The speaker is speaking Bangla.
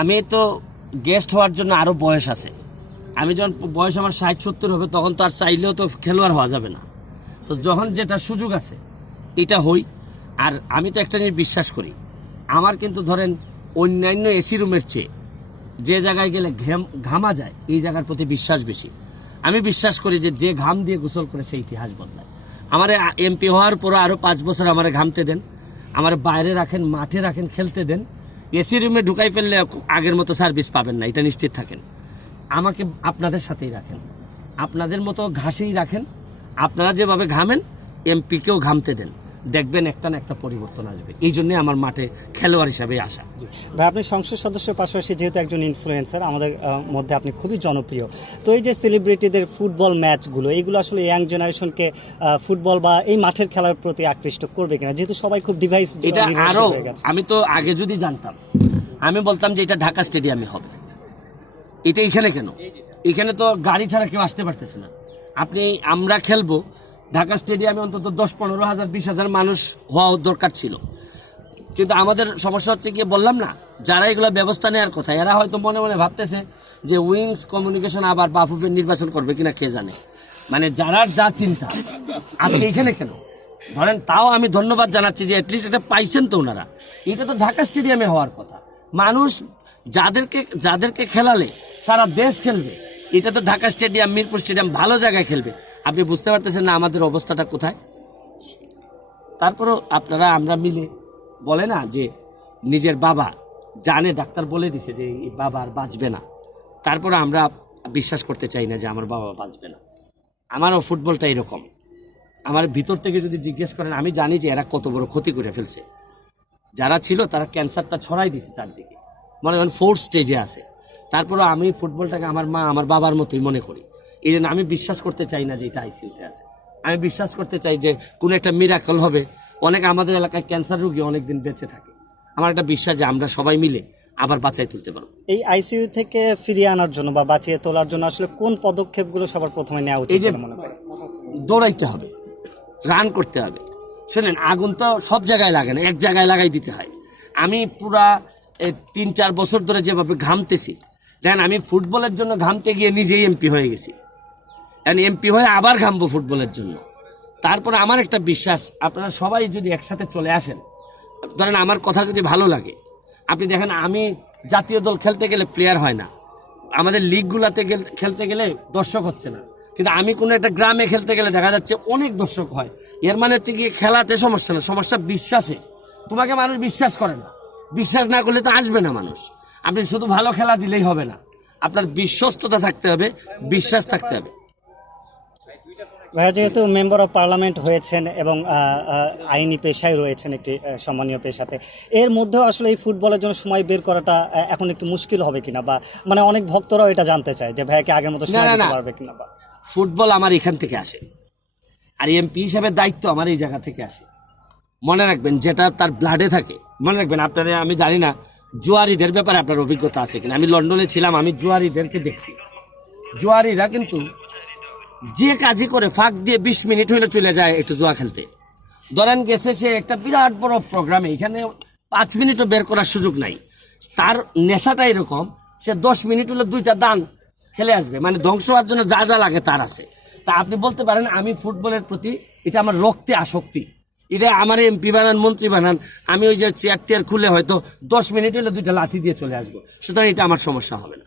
আমি তো গেস্ট হওয়ার জন্য আরো বয়স আছে। আমি যখন বয়স আমার 60-70 হবে তখন তো আর চাইলেও তো খেলোয়াড় হওয়া যাবে না। তো যখন যেটা সুযোগ আছে এটা হই। আর আমি তো একটা জিনিস বিশ্বাস করি, আমার কিন্তু ধরেন অন্যান্য এসি রুমের চেয়ে যে জায়গায় গেলে ঘামা যায় এই জায়গার প্রতি বিশ্বাস বেশি। আমি বিশ্বাস করি যে ঘাম দিয়ে গোসল করে সেই ইতিহাস বদলায়। আমার এমপি হওয়ার পরও আরও 5 বছর আমার ঘামতে দেন, আমার বাইরে রাখেন, মাঠে রাখেন, খেলতে দেন। এসি রুমে ঢুকাই ফেললে আগের মতো সার্ভিস পাবেন না, এটা নিশ্চিত থাকেন। আমাকে আপনাদের সাথেই রাখেন, আপনাদের মতো ঘাসেই রাখেন। আপনারা যেভাবে ঘামেন এমপিকেও ঘামতে দেন, দেখবেন একটা না একটা পরিবর্তন আসবে। এই জন্যে আমার মাঠে খেলোয়াড় হিসাবে আসা। ভাই, আপনি সংসদ সদস্যের পাশাপাশি যেহেতু একজন ইনফ্লুয়েন্সার, আমাদের মধ্যে আপনি খুবই জনপ্রিয়। তো এই যে সেলিব্রিটিদের ফুটবল ম্যাচগুলো, এইগুলো আসলে ইয়াং জেনারেশনকে ফুটবল বা এই মাঠের খেলার প্রতি আকৃষ্ট করবে কিনা, যেহেতু সবাই খুব ডিভাইস এটা আরো আমি তো আগে যদি জানতাম আমি বলতাম যে এটা ঢাকা স্টেডিয়ামে হবে। এটা এখানে কেন? এখানে তো গাড়ি ছাড়া কেউ আসতে পারতেছে না। আমরা খেলবো ঢাকা স্টেডিয়ামে, অন্তত 10-15 হাজার 20 হাজার মানুষ হওয়া দরকার ছিল। কিন্তু আমাদের সমস্যা হচ্ছে গিয়ে বললাম না, যারা এগুলো ব্যবস্থা নেওয়ার কথা এরা হয়তো মনে মনে ভাবতেছে যে উইংস কমিউনিকেশন আবার বাফুফের নির্বাচন করবে কিনা কে জানে। মানে যারা যা চিন্তা আজকে এখানে কেন ধরেন, তাও আমি ধন্যবাদ জানাচ্ছি যে অ্যাটলিস্ট এটা পাইছেন তো ওনারা। এটা তো ঢাকা স্টেডিয়ামে হওয়ার কথা। মানুষ যাদেরকে খেলালে সারা দেশ খেলবে, এটা তো ঢাকা স্টেডিয়াম, মিরপুর স্টেডিয়াম, ভালো জায়গায় খেলবে। আপনি বুঝতে পারতেছেন না আমাদের অবস্থাটা কোথায়? তারপরও আমরা মিলে বলে না যে নিজের বাবা জানে, ডাক্তার বলে দিছে যে এই বাবা আর বাঁচবে না, তারপরে আমরা বিশ্বাস করতে চাই না যে আমার বাবা বাঁচবে না। আমারও ফুটবলটা এরকম। আমার ভিতর থেকে যদি জিজ্ঞেস করেন, আমি জানি যে এরা কত বড় ক্ষতি করে ফেলছে। যারা ছিল তারা ক্যান্সারটা ছড়াই দিছে চারদিকে, মনে করেন 4th স্টেজে আছে। তারপরে আমি ফুটবলটাকে আমার মা আমার বাবার মতোই মনে করি। এই জন্য আমি বিশ্বাস করতে চাই না যে এটা আইসিইউতে আছে। আমি বিশ্বাস করতে চাই যে কোনো একটা মিরাকল হবে। অনেক আমাদের এলাকায় ক্যান্সার রোগী অনেকদিন বেঁচে থাকে। আমার একটা বিশ্বাস যে আমরা সবাই মিলে আবার বাঁচাই তুলতে পারবো। এই আইসিইউ থেকে ফিরিয়ে আনার জন্য বা বাঁচিয়ে তোলার জন্য আসলে কোন পদক্ষেপগুলো সবার প্রথমে নেওয়া উচিত মনে করেন? দৌড়াইতে হবে, রান করতে হবে। শোনেন, আগুন তো সব জায়গায় লাগে না, এক জায়গায় লাগাই দিতে হয়। আমি পুরা 3-4 বছর ধরে যেভাবে ঘামতেছি, দেখেন আমি ফুটবলের জন্য ঘামতে গিয়ে নিজেই এমপি হয়ে গেছি। এমপি হয়ে আবার ঘামবো ফুটবলের জন্য। তারপরে আমার একটা বিশ্বাস, আপনারা সবাই যদি একসাথে চলে আসেন, ধরেন আমার কথা যদি ভালো লাগে, আপনি দেখেন আমি জাতীয় দল খেলতে গেলে প্লেয়ার হয় না, আমাদের লিগগুলাতে খেলতে গেলে দর্শক হচ্ছে না। কিন্তু আমি কোনো একটা গ্রামে খেলতে গেলে দেখা যাচ্ছে অনেক দর্শক হয়। এর মানে হচ্ছে গিয়ে খেলাতে সমস্যা না, সমস্যা বিশ্বাসে। তোমাকে মানুষ বিশ্বাস করে না, বিশ্বাস না করলে তো আসবে না মানুষ। আপনি শুধু ভালো খেলা দিলেই হবে না, আপনার বিশ্বস্ততা থাকতে হবে, বিশ্বাস থাকতে হবে। ভাইয়া, যেহেতু মেম্বার অফ পার্লামেন্ট হয়েছেন এবং আইনি পেশায় রয়েছেন, একটি সম্মানীয় পেশাতে, এর মধ্যেও আসলে এই ফুটবলের জন্য সময় বের করাটা এখন একটু মুশকিল হবে কিনা, বা মানে অনেক ভক্তরাও এটা জানতে চায় যে ভাইয়া কি আগের মতো সময় দিতে পারবে কিনা। ফুটবল আমার এখান থেকে আসে, আর এমপি হিসাবে দায়িত্ব আমার এই জায়গা থেকে আসে। মনে রাখবেন, যেটা তার ব্লাডে থাকে। মনে রাখবেন, আপনারা, আমি জানি না জুয়ারিদের ব্যাপারে আপনার অভিজ্ঞতা আছে কিনা। আমি লন্ডনে ছিলাম, আমি জুয়ারিদেরকে দেখছি। জুয়ারিরা কিন্তু যে কাজই করে ফাঁক দিয়ে 20 মিনিট হইলে চলে যায় একটু জুয়া খেলতে। ধরেন গেছে সে একটা বিরাট বড় প্রোগ্রামে, এখানে 5 মিনিটও বের করার সুযোগ নাই। তার নেশাটা এরকম, সে 10 মিনিট হলে 2টা দান খেলে আসবে। মানে ধ্বংস হওয়ার জন্য যা যা লাগে তার আছে। তা আপনি বলতে পারেন আমি ফুটবলের প্রতি, এটা আমার রক্তে আসক্তি। এটা আমার এমপি বানান, মন্ত্রী বানান, আমি ওই যে চেয়ার টেয়ার খুলে হয়তো 10 মিনিট হলে 2টা লাথি দিয়ে চলে আসবো। সুতরাং এটা আমার সমস্যা হবে না।